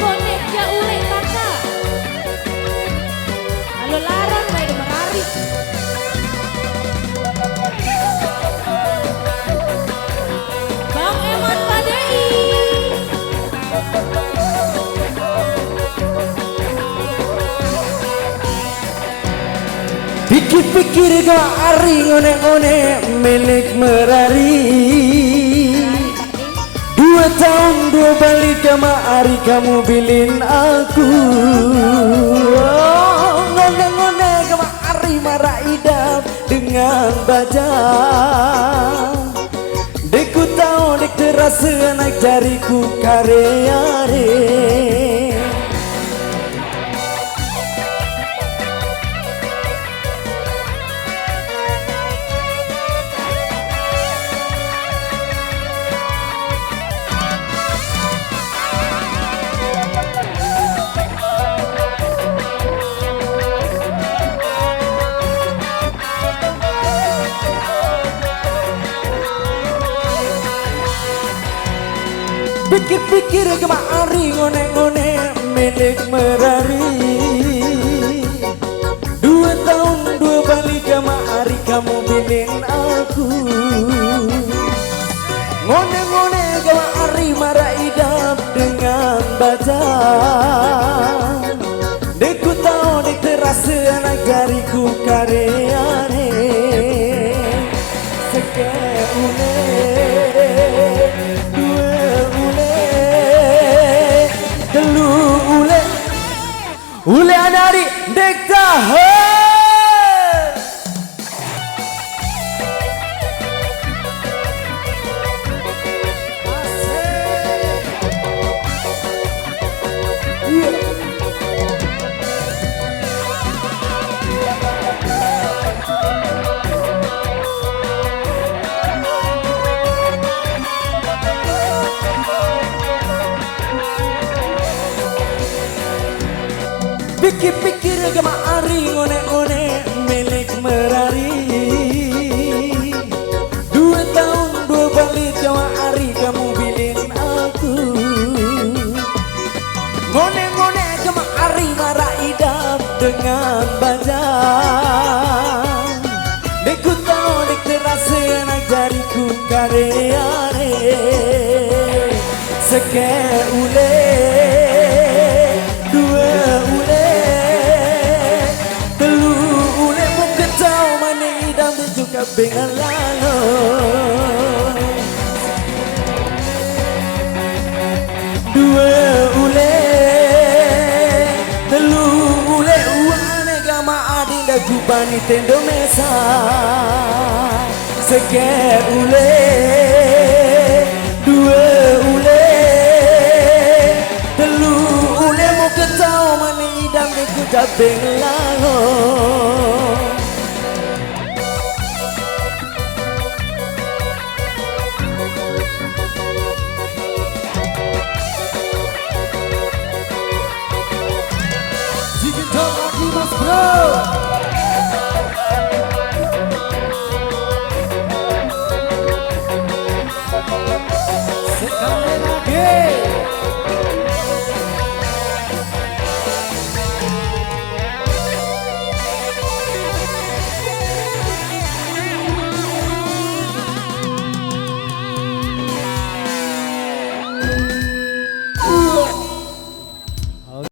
Pokoknya ya ule kakak. Halo larang main merari. Bang Eman Padei. Pikir-pikir gak ari ngone-ngone milik merari. 2 tahun 2 balik gama ari kamu bilin aku. Ngone-ngone gama ari marah idam dengan baja. Deku tahu dek terasa naik jariku kare-are. Pikir-pikir kemari ngone-ngone milik merari. 2 tahun 2 balik kemari kamu bilin aku. Ngone-ngone kemari marah idam dengan baca. Deku tahu dek terasa anak jariku kareane. Sekeune ule anari dek tahan. Pikir-pikir gama ari ngone-ngone milik merari. 2 tahun 2 balik jawa ari kamu bilin aku. Ngone-ngone gama ari marah idam dengan baja. Deku tahu dek terasa anak jariku kareane. Seke ule dengan lalu. 2 ule 3 ule uane gama adinda jubani tendo mesa. Seke ule 2 ule 3 ule mau ketau mani idam deku jabeng lalu. Sekali lagi